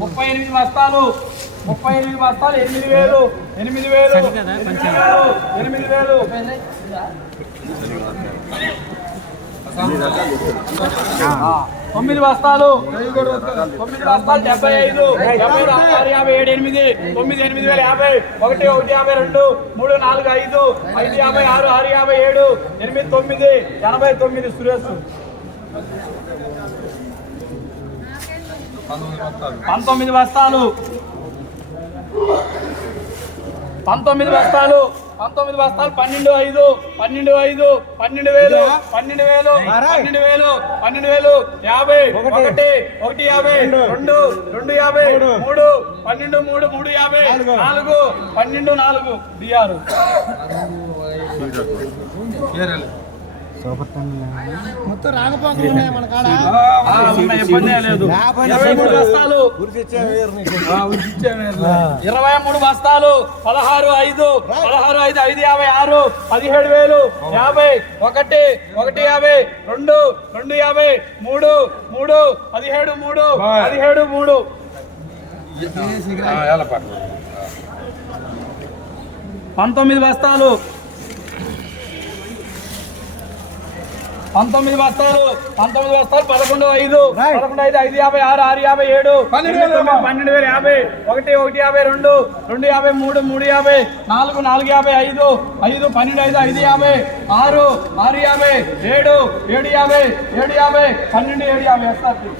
ముప్పై ఎనిమిది బస్తాలు. ముప్పై ఎనిమిది బస్తాలు ఎనిమిది వేలు. ఎనిమిది వేలు. ఎనిమిది వేలు. తొమ్మిది బస్తాలు. తొమ్మిది బస్తాలు డెబ్బై ఐదు. డెబ్బై ఆరు యాభై ఏడు ఎనిమిది. తొమ్మిది ఎనిమిది వేల యాభై. ఒకటి ఒకటి యాభై రెండు. మూడు నాలుగు ఐదు. ఐదు యాభై ఆరు ఆరు యాభై ఏడు. ఎనిమిది తొమ్మిది. ఎనభై తొమ్మిది సురేష్. పంతొమ్మిది బస్తాలు. పంతొమ్మిది బస్తాలు. పంతొమ్మిది బస్తాలు. పన్నెండు ఐదు పన్నెండు ఐదు పన్నెండు వేలు పన్నెండు వేలు పన్నెండు వేలు పన్నెండు వేలు యాభై ఒకటి. ఒకటి యాభై రెండు. రెండు యాభై మూడు. పన్నెండు మూడు మూడు యాభై నాలుగు. పన్నెండు నాలుగు డిఆర్. మొత్తం రాకపోకలు మన కాడ లేదు. ఇరవై మూడు బస్తాలు పదహారు ఐదు పదహారు ఐదు ఐదు యాభై ఆరు పదిహేడు వేలు యాభై ఒకటి ఒకటి యాభై రెండు రెండు యాభై మూడు మూడు పదిహేడు మూడు పదిహేడు మూడు పంతొమ్మిది బస్తాలు పంతొమ్మిది బస్తాలు పంతొమ్మిది బస్తాలు పదకొండు ఐదు పదకొండు ఐదు ఐదు యాభై ఆరు ఆరు యాభై ఏడు పన్నెండు వేల యాభై ఒకటి ఒకటి యాభై రెండు రెండు యాభై మూడు మూడు యాభై నాలుగు నాలుగు యాభై ఐదు ఐదు పన్నెండు ఐదు ఐదు యాభై ఆరు ఆరు యాభై ఏడు ఏడు యాభై ఏడు యాభై పన్నెండు ఏడు యాభై ఎస్ఆర్పి